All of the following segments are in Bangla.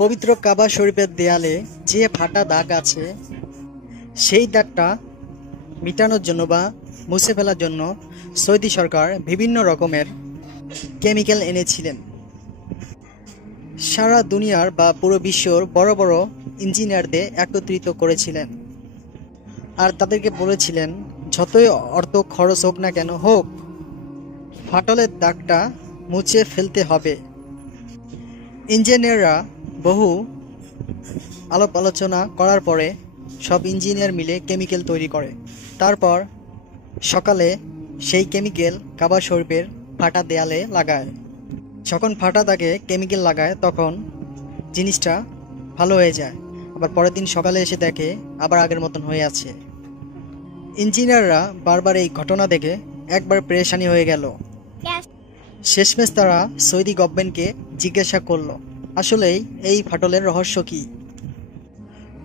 পবিত্র কাবা শরীফের দেয়ালে যে ফাটা দাগ আছে সেই দাগটা মিটানোর জন্য বা মুছে ফেলার জন্য সৌদি সরকার বিভিন্ন রকমের কেমিক্যাল এনেছিলেন। সারা দুনিয়ার বা পুরো বিশ্বর বড় বড় ইঞ্জিনিয়ারদের একত্রিত করেছিলেন আর তাদেরকে বলেছিলেন যতই অর্থ খরচ হোক না কেন হোক, ফাটলের দাগটা মুছে ফেলতে হবে। ইঞ্জিনিয়াররা বহু আলাপ আলোচনা করার পরে সব ইঞ্জিনিয়ার মিলে কেমিক্যাল তৈরি করে। তারপর সকালে সেই কেমিক্যাল কাবা শরীফের ফাটা দেয়ালে লাগায়। যখন ফাটা দাগে কেমিক্যাল লাগায় তখন জিনিসটা ভালো হয়ে যায়, আবার পরের দিন সকালে এসে দেখে আবার আগের মতন হয়ে আছে। ইঞ্জিনিয়াররা বারবার এই ঘটনা দেখে একবার পেরেশানি হয়ে গেল। শেষমেশ তারা সৌদি গভর্নমেন্টকে জিজ্ঞাসা করলো আসলেই এই ফাটলের রহস্য কি।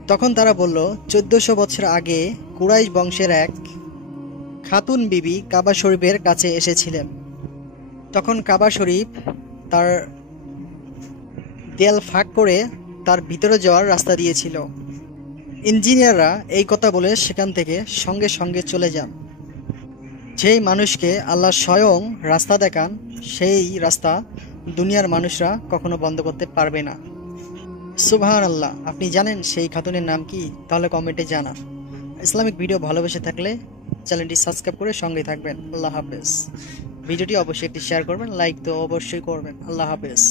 তখন তারা বলল 1400 বছর আগে কুরাইশ বংশের এক খাতুন বিবি কাবা শরীফের কাছে এসেছিলেন। তখন কাবা শরীফ তার দেয়াল ফাঁক করে তার ভিতরে যাওয়ার রাস্তা দিয়েছিল। ইঞ্জিনিয়াররা এই কথা বলে সেখান থেকে সঙ্গে সঙ্গে চলে যান। যেই মানুষকে আল্লাহ স্বয়ং রাস্তা দেখান সেই রাস্তা দুনিয়ার মানুষরা কখনো বন্ধ করতে পারবে না। সুবহানাল্লাহ। আপনি জানেন সেই খাতুনের নাম কি? তাহলে কমেন্টে জানান। ইসলামিক ভিডিও ভালোবেসে থাকলে চ্যানেলটি সাবস্ক্রাইব করে সঙ্গে থাকবেন। আল্লাহ হাফেজ। ভিডিওটি অবশ্যই একটি শেয়ার করবেন, লাইক তো অবশ্যই করবেন। আল্লাহ হাফেজ।